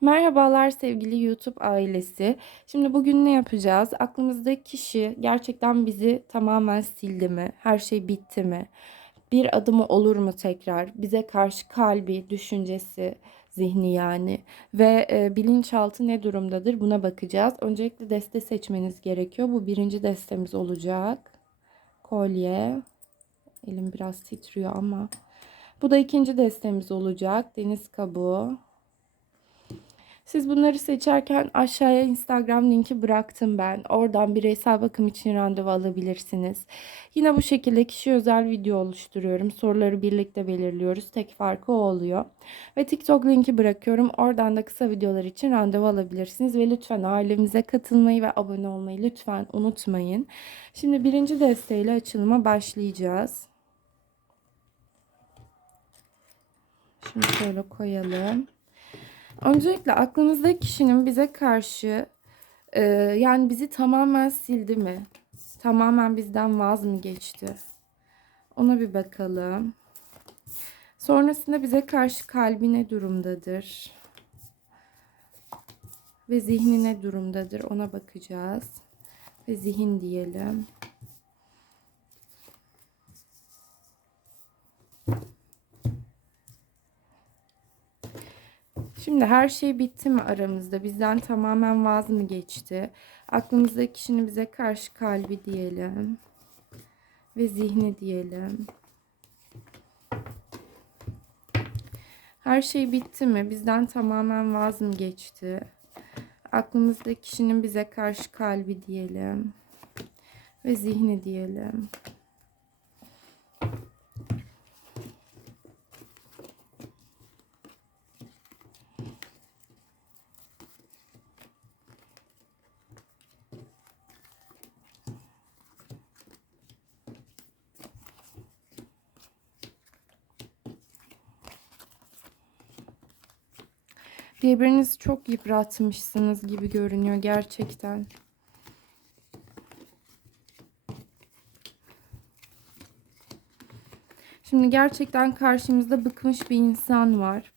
Merhabalar sevgili YouTube ailesi. Şimdi bugün ne yapacağız? Aklımızdaki kişi gerçekten bizi tamamen sildi mi? Her şey bitti mi? Bir adımı olur mu tekrar? Bize karşı kalbi, düşüncesi, zihni yani ve e, bilinçaltı ne durumdadır? Buna bakacağız. Öncelikle deste seçmeniz gerekiyor. Bu birinci destemiz olacak. Kolye. Elim biraz titriyor ama. Bu da ikinci destemiz olacak. Deniz kabuğu. Siz bunları seçerken aşağıya Instagram linki bıraktım ben. Oradan bireysel bakım için randevu alabilirsiniz. Yine bu şekilde kişi özel video oluşturuyorum. Soruları birlikte belirliyoruz. Tek farkı o oluyor. Ve TikTok linki bırakıyorum. Oradan da kısa videolar için randevu alabilirsiniz. Ve lütfen ailemize katılmayı ve abone olmayı lütfen unutmayın. Şimdi birinci desteğiyle açılıma başlayacağız. Şimdi şöyle koyalım. Öncelikle aklımızdaki kişinin bize karşı e, yani bizi tamamen sildi mi? Tamamen bizden vaz mı geçti? Ona bir bakalım. Sonrasında bize karşı kalbi ne durumdadır? Ve zihni ne durumdadır? Ona bakacağız. Ve zihin diyelim. Şimdi her şey bitti mi aramızda? Bizden tamamen vaz mı geçti? Aklımızdaki kişinin bize karşı kalbi diyelim. Ve zihni diyelim. Her şey bitti mi? Bizden tamamen vaz mı geçti? Aklımızdaki kişinin bize karşı kalbi diyelim. Ve zihni diyelim. Birbirinizi çok yıpratmışsınız gibi görünüyor gerçekten. Şimdi gerçekten karşımızda bıkmış bir insan var.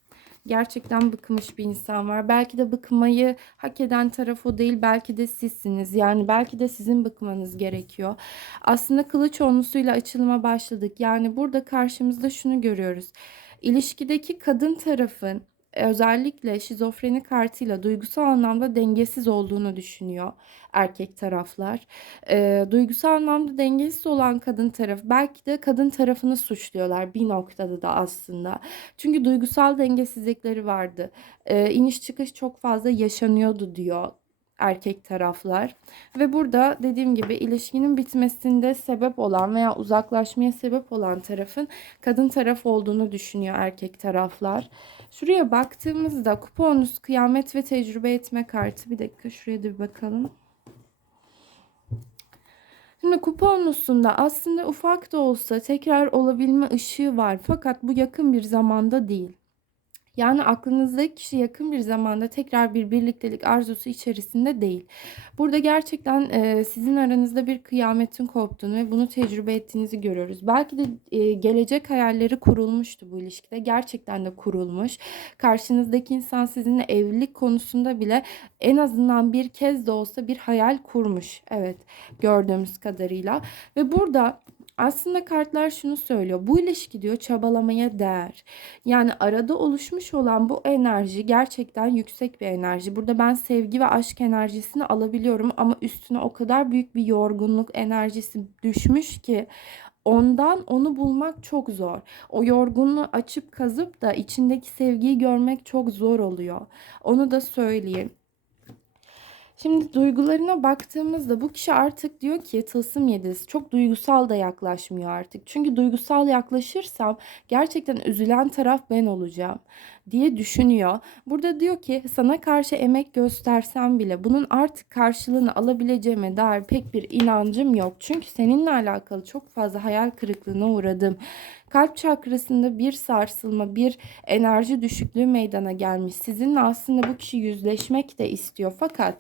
Gerçekten bıkmış bir insan var. Belki de bıkmayı hak eden taraf o değil. Belki de sizsiniz. Yani belki de sizin bıkmanız gerekiyor. Aslında kılıç onlusuyla açılıma başladık. Yani burada karşımızda şunu görüyoruz. İlişkideki kadın tarafın özellikle şizofreni kartıyla duygusal anlamda dengesiz olduğunu düşünüyor erkek taraflar. E, duygusal anlamda dengesiz olan kadın taraf belki de kadın tarafını suçluyorlar bir noktada da aslında. Çünkü duygusal dengesizlikleri vardı. E, iniş çıkış çok fazla yaşanıyordu diyor erkek taraflar. Ve burada dediğim gibi ilişkinin bitmesinde sebep olan veya uzaklaşmaya sebep olan tarafın kadın taraf olduğunu düşünüyor erkek taraflar. Şuraya baktığımızda kuponuz kıyamet ve tecrübe etme kartı. Bir dakika şuraya da bir bakalım. Şimdi kuponlusunda aslında ufak da olsa tekrar olabilme ışığı var. Fakat bu yakın bir zamanda değil. Yani aklınızdaki kişi yakın bir zamanda tekrar bir birliktelik arzusu içerisinde değil. Burada gerçekten e, sizin aranızda bir kıyametin koptuğunu ve bunu tecrübe ettiğinizi görüyoruz. Belki de e, gelecek hayalleri kurulmuştu bu ilişkide. Gerçekten de kurulmuş. Karşınızdaki insan sizinle evlilik konusunda bile en azından bir kez de olsa bir hayal kurmuş. Evet gördüğümüz kadarıyla. Ve burada aslında kartlar şunu söylüyor. Bu ilişki diyor çabalamaya değer. Yani arada oluşmuş olan bu enerji gerçekten yüksek bir enerji. Burada ben sevgi ve aşk enerjisini alabiliyorum ama üstüne o kadar büyük bir yorgunluk enerjisi düşmüş ki ondan onu bulmak çok zor. O yorgunluğu açıp kazıp da içindeki sevgiyi görmek çok zor oluyor. Onu da söyleyeyim. Şimdi duygularına baktığımızda bu kişi artık diyor ki tılsım yedisi çok duygusal da yaklaşmıyor artık. Çünkü duygusal yaklaşırsam gerçekten üzülen taraf ben olacağım diye düşünüyor. Burada diyor ki sana karşı emek göstersem bile bunun artık karşılığını alabileceğime dair pek bir inancım yok. Çünkü seninle alakalı çok fazla hayal kırıklığına uğradım. Kalp çakrasında bir sarsılma, bir enerji düşüklüğü meydana gelmiş. Sizinle aslında bu kişi yüzleşmek de istiyor. Fakat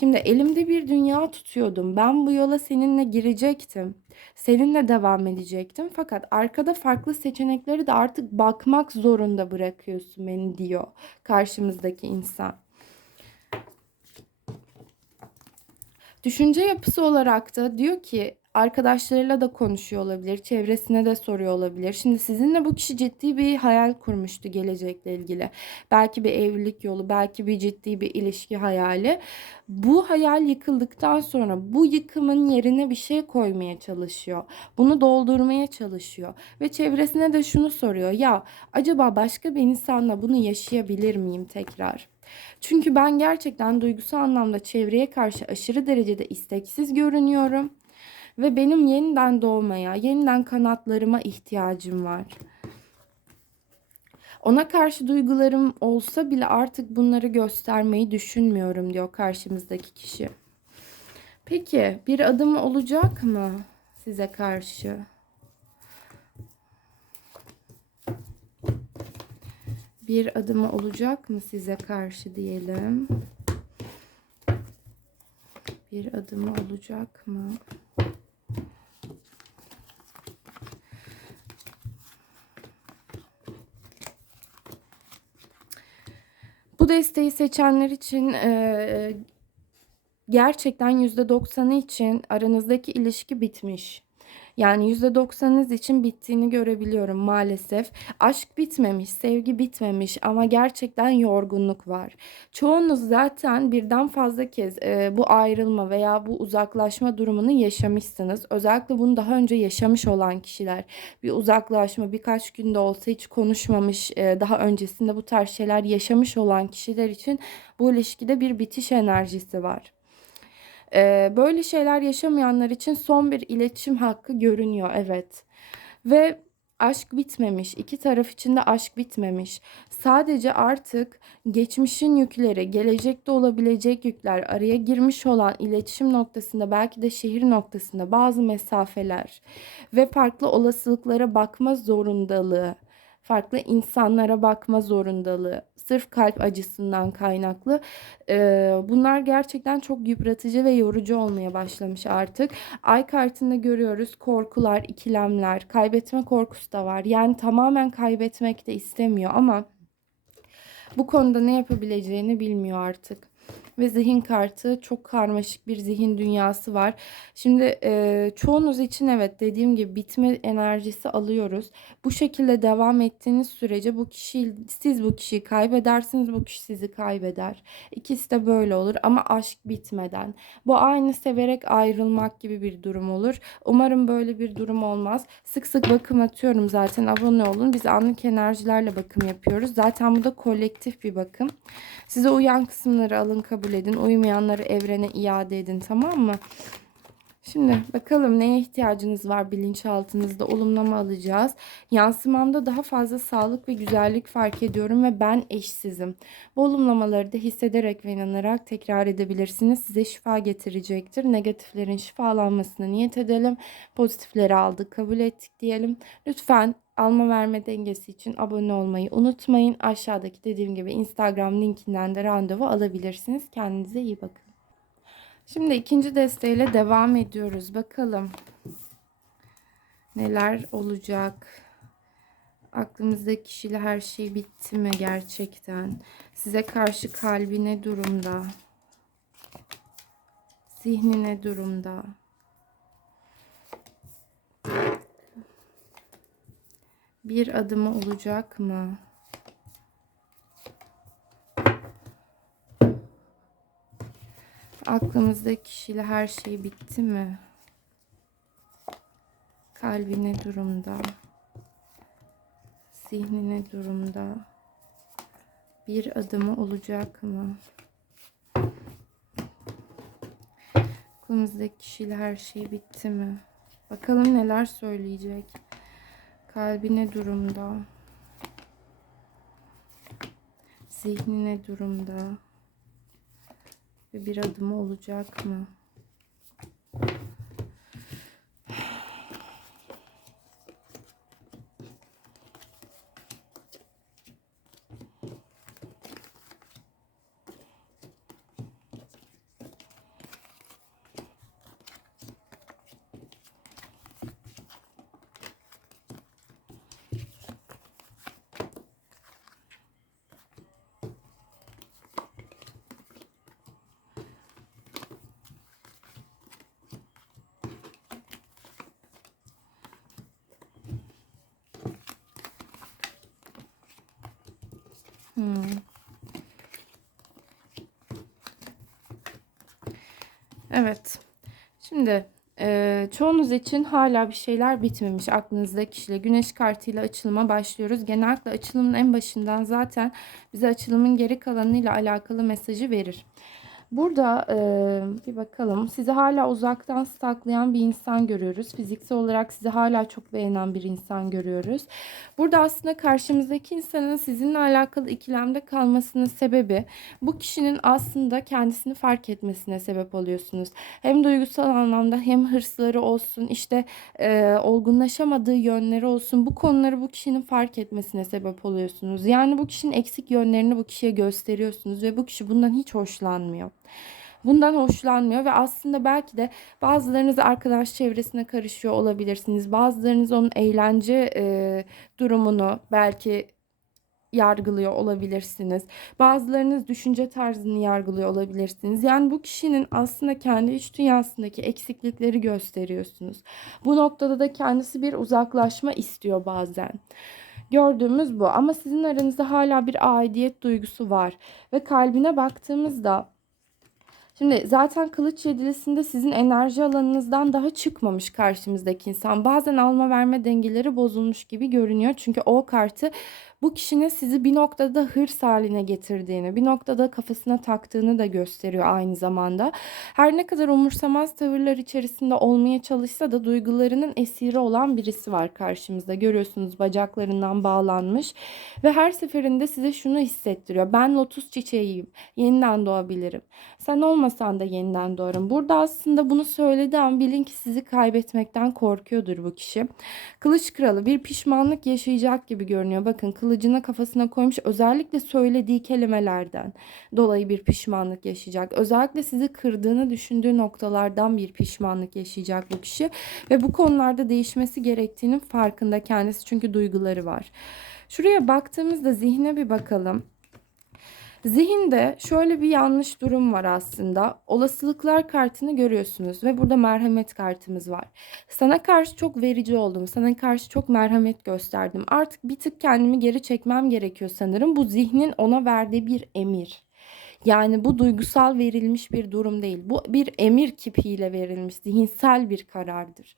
şimdi elimde bir dünya tutuyordum. Ben bu yola seninle girecektim. Seninle devam edecektim. Fakat arkada farklı seçenekleri de artık bakmak zorunda bırakıyorsun beni diyor karşımızdaki insan. Düşünce yapısı olarak da diyor ki arkadaşlarıyla da konuşuyor olabilir, çevresine de soruyor olabilir. Şimdi sizinle bu kişi ciddi bir hayal kurmuştu gelecekle ilgili. Belki bir evlilik yolu, belki bir ciddi bir ilişki hayali. Bu hayal yıkıldıktan sonra bu yıkımın yerine bir şey koymaya çalışıyor. Bunu doldurmaya çalışıyor ve çevresine de şunu soruyor. Ya acaba başka bir insanla bunu yaşayabilir miyim tekrar? Çünkü ben gerçekten duygusal anlamda çevreye karşı aşırı derecede isteksiz görünüyorum ve benim yeniden doğmaya, yeniden kanatlarıma ihtiyacım var. Ona karşı duygularım olsa bile artık bunları göstermeyi düşünmüyorum diyor karşımızdaki kişi. Peki bir adım olacak mı size karşı? Bir adımı olacak mı size karşı diyelim. Bir adımı olacak mı? Desteği seçenler için e, gerçekten %90'ı için aranızdaki ilişki bitmiş. Yani %90'ınız için bittiğini görebiliyorum maalesef. Aşk bitmemiş, sevgi bitmemiş ama gerçekten yorgunluk var. Çoğunuz zaten birden fazla kez e, bu ayrılma veya bu uzaklaşma durumunu yaşamışsınız. Özellikle bunu daha önce yaşamış olan kişiler. Bir uzaklaşma birkaç günde olsa hiç konuşmamış, e, daha öncesinde bu tarz şeyler yaşamış olan kişiler için bu ilişkide bir bitiş enerjisi var. Ee, böyle şeyler yaşamayanlar için son bir iletişim hakkı görünüyor evet. Ve aşk bitmemiş. İki taraf için de aşk bitmemiş. Sadece artık geçmişin yükleri, gelecekte olabilecek yükler, araya girmiş olan iletişim noktasında, belki de şehir noktasında bazı mesafeler ve farklı olasılıklara bakma zorundalığı, farklı insanlara bakma zorundalığı, sırf kalp acısından kaynaklı. Ee, bunlar gerçekten çok yıpratıcı ve yorucu olmaya başlamış artık. Ay kartında görüyoruz korkular, ikilemler, kaybetme korkusu da var. Yani tamamen kaybetmek de istemiyor ama bu konuda ne yapabileceğini bilmiyor artık ve zihin kartı çok karmaşık bir zihin dünyası var. Şimdi e, çoğunuz için evet dediğim gibi bitme enerjisi alıyoruz. Bu şekilde devam ettiğiniz sürece bu kişi siz bu kişiyi kaybedersiniz bu kişi sizi kaybeder. İkisi de böyle olur ama aşk bitmeden. Bu aynı severek ayrılmak gibi bir durum olur. Umarım böyle bir durum olmaz. Sık sık bakım atıyorum zaten abone olun. Biz anlık enerjilerle bakım yapıyoruz. Zaten bu da kolektif bir bakım. Size uyan kısımları alın kabul edin. Uymayanları evrene iade edin tamam mı? Şimdi bakalım neye ihtiyacınız var bilinçaltınızda olumlama alacağız. Yansımamda daha fazla sağlık ve güzellik fark ediyorum ve ben eşsizim. Bu olumlamaları da hissederek ve inanarak tekrar edebilirsiniz. Size şifa getirecektir. Negatiflerin şifalanmasına niyet edelim. Pozitifleri aldık kabul ettik diyelim. Lütfen alma verme dengesi için abone olmayı unutmayın. Aşağıdaki dediğim gibi Instagram linkinden de randevu alabilirsiniz. Kendinize iyi bakın. Şimdi ikinci desteğiyle devam ediyoruz. Bakalım neler olacak. Aklımızdaki kişiyle her şey bitti mi gerçekten? Size karşı kalbi ne durumda? Zihni ne durumda? Bir adımı olacak mı? Aklımızdaki kişiyle her şey bitti mi? Kalbi ne durumda? Zihni ne durumda? Bir adımı olacak mı? Aklımızdaki kişiyle her şey bitti mi? Bakalım neler söyleyecek. Kalbi ne durumda? Zihni ne durumda? Ve bir adımı olacak mı? Hmm. Evet. Şimdi e, çoğunuz için hala bir şeyler bitmemiş aklınızda kişiyle. Güneş kartıyla açılıma başlıyoruz. Genellikle açılımın en başından zaten bize açılımın geri kalanıyla alakalı mesajı verir. Burada e, bir bakalım. Sizi hala uzaktan saklayan bir insan görüyoruz. Fiziksel olarak sizi hala çok beğenen bir insan görüyoruz. Burada aslında karşımızdaki insanın sizinle alakalı ikilemde kalmasının sebebi bu kişinin aslında kendisini fark etmesine sebep oluyorsunuz. Hem duygusal anlamda hem hırsları olsun işte e, olgunlaşamadığı yönleri olsun bu konuları bu kişinin fark etmesine sebep oluyorsunuz. Yani bu kişinin eksik yönlerini bu kişiye gösteriyorsunuz ve bu kişi bundan hiç hoşlanmıyor bundan hoşlanmıyor ve aslında belki de bazılarınız arkadaş çevresine karışıyor olabilirsiniz. Bazılarınız onun eğlence e, durumunu belki yargılıyor olabilirsiniz. Bazılarınız düşünce tarzını yargılıyor olabilirsiniz. Yani bu kişinin aslında kendi iç dünyasındaki eksiklikleri gösteriyorsunuz. Bu noktada da kendisi bir uzaklaşma istiyor bazen. Gördüğümüz bu ama sizin aranızda hala bir aidiyet duygusu var ve kalbine baktığımızda Şimdi zaten kılıç yedilisinde sizin enerji alanınızdan daha çıkmamış karşımızdaki insan. Bazen alma verme dengeleri bozulmuş gibi görünüyor. Çünkü o kartı bu kişinin sizi bir noktada hırs haline getirdiğini, bir noktada kafasına taktığını da gösteriyor aynı zamanda. Her ne kadar umursamaz tavırlar içerisinde olmaya çalışsa da duygularının esiri olan birisi var karşımızda. Görüyorsunuz bacaklarından bağlanmış ve her seferinde size şunu hissettiriyor. Ben lotus çiçeğiyim. Yeniden doğabilirim. Sen olmasan da yeniden doğarım. Burada aslında bunu söylediği an bilin ki sizi kaybetmekten korkuyordur bu kişi. Kılıç kralı bir pişmanlık yaşayacak gibi görünüyor. Bakın kılıç kılıcına kafasına koymuş özellikle söylediği kelimelerden dolayı bir pişmanlık yaşayacak. Özellikle sizi kırdığını düşündüğü noktalardan bir pişmanlık yaşayacak bu kişi ve bu konularda değişmesi gerektiğinin farkında kendisi çünkü duyguları var. Şuraya baktığımızda zihne bir bakalım. Zihinde şöyle bir yanlış durum var aslında. Olasılıklar kartını görüyorsunuz ve burada merhamet kartımız var. Sana karşı çok verici oldum. Sana karşı çok merhamet gösterdim. Artık bir tık kendimi geri çekmem gerekiyor sanırım. Bu zihnin ona verdiği bir emir. Yani bu duygusal verilmiş bir durum değil. Bu bir emir kipiyle verilmiş zihinsel bir karardır.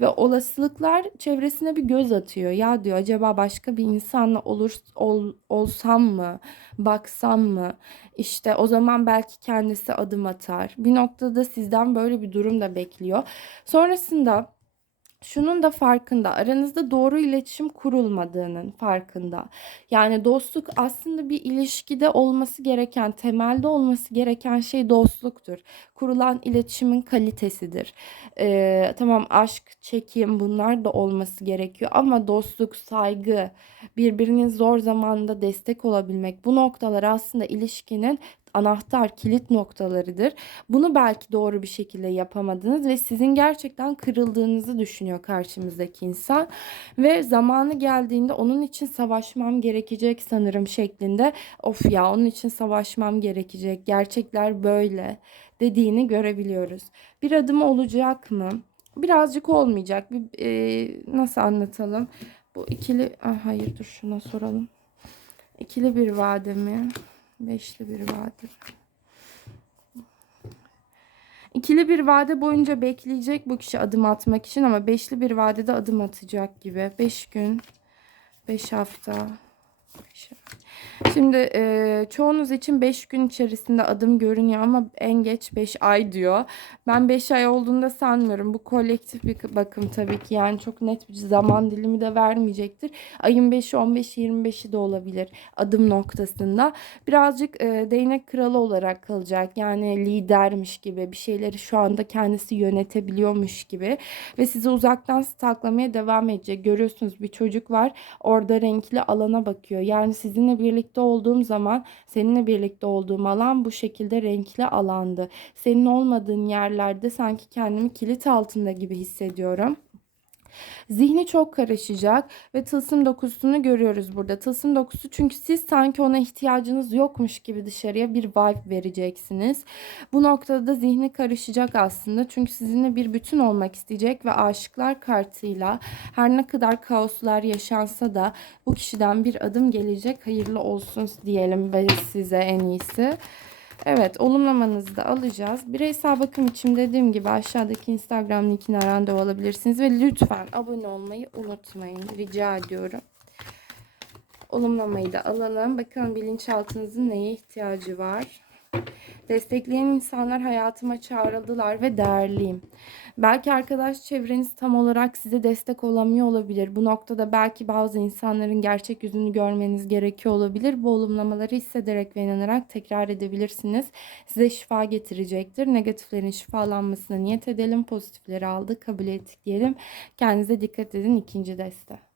Ve olasılıklar çevresine bir göz atıyor. Ya diyor acaba başka bir insanla olur ol, olsam mı? Baksam mı? İşte o zaman belki kendisi adım atar. Bir noktada sizden böyle bir durum da bekliyor. Sonrasında şunun da farkında aranızda doğru iletişim kurulmadığının farkında. Yani dostluk aslında bir ilişkide olması gereken temelde olması gereken şey dostluktur. Kurulan iletişimin kalitesidir. Ee, tamam aşk, çekim bunlar da olması gerekiyor ama dostluk, saygı, birbirinin zor zamanda destek olabilmek bu noktalar aslında ilişkinin anahtar kilit noktalarıdır. Bunu belki doğru bir şekilde yapamadınız ve sizin gerçekten kırıldığınızı düşünüyor karşımızdaki insan ve zamanı geldiğinde onun için savaşmam gerekecek sanırım şeklinde of ya onun için savaşmam gerekecek gerçekler böyle dediğini görebiliyoruz. Bir adım olacak mı? Birazcık olmayacak. Bir, e, nasıl anlatalım? Bu ikili ah, hayır dur şuna soralım. İkili bir vade mi? Beşli bir vade. İkili bir vade boyunca bekleyecek bu kişi adım atmak için ama beşli bir vadede adım atacak gibi. Beş gün, beş hafta. Şimdi e, çoğunuz için 5 gün içerisinde adım görünüyor ama en geç 5 ay diyor. Ben 5 ay olduğunda sanmıyorum. Bu kolektif bir bakım tabii ki. Yani çok net bir zaman dilimi de vermeyecektir. Ayın 5'i, 15'i, 25'i de olabilir adım noktasında. Birazcık e, değnek kralı olarak kalacak. Yani lidermiş gibi bir şeyleri şu anda kendisi yönetebiliyormuş gibi. Ve sizi uzaktan staklamaya devam edecek. Görüyorsunuz bir çocuk var. Orada renkli alana bakıyor. Yani sizinle birlikte olduğum zaman seninle birlikte olduğum alan bu şekilde renkli alandı. Senin olmadığın yerlerde sanki kendimi kilit altında gibi hissediyorum. Zihni çok karışacak ve tılsım dokusunu görüyoruz burada. Tılsım dokusu çünkü siz sanki ona ihtiyacınız yokmuş gibi dışarıya bir vibe vereceksiniz. Bu noktada da zihni karışacak aslında. Çünkü sizinle bir bütün olmak isteyecek ve aşıklar kartıyla her ne kadar kaoslar yaşansa da bu kişiden bir adım gelecek. Hayırlı olsun diyelim ve size en iyisi. Evet olumlamanızı da alacağız. Bireysel bakım için dediğim gibi aşağıdaki Instagram linkine randevu alabilirsiniz. Ve lütfen abone olmayı unutmayın. Rica ediyorum. Olumlamayı da alalım. Bakalım bilinçaltınızın neye ihtiyacı var. Destekleyen insanlar hayatıma çağrıldılar ve değerliyim. Belki arkadaş çevreniz tam olarak size destek olamıyor olabilir. Bu noktada belki bazı insanların gerçek yüzünü görmeniz gerekiyor olabilir. Bu olumlamaları hissederek ve inanarak tekrar edebilirsiniz. Size şifa getirecektir. Negatiflerin şifalanmasına niyet edelim. Pozitifleri aldık, kabul ettik diyelim. Kendinize dikkat edin. İkinci deste.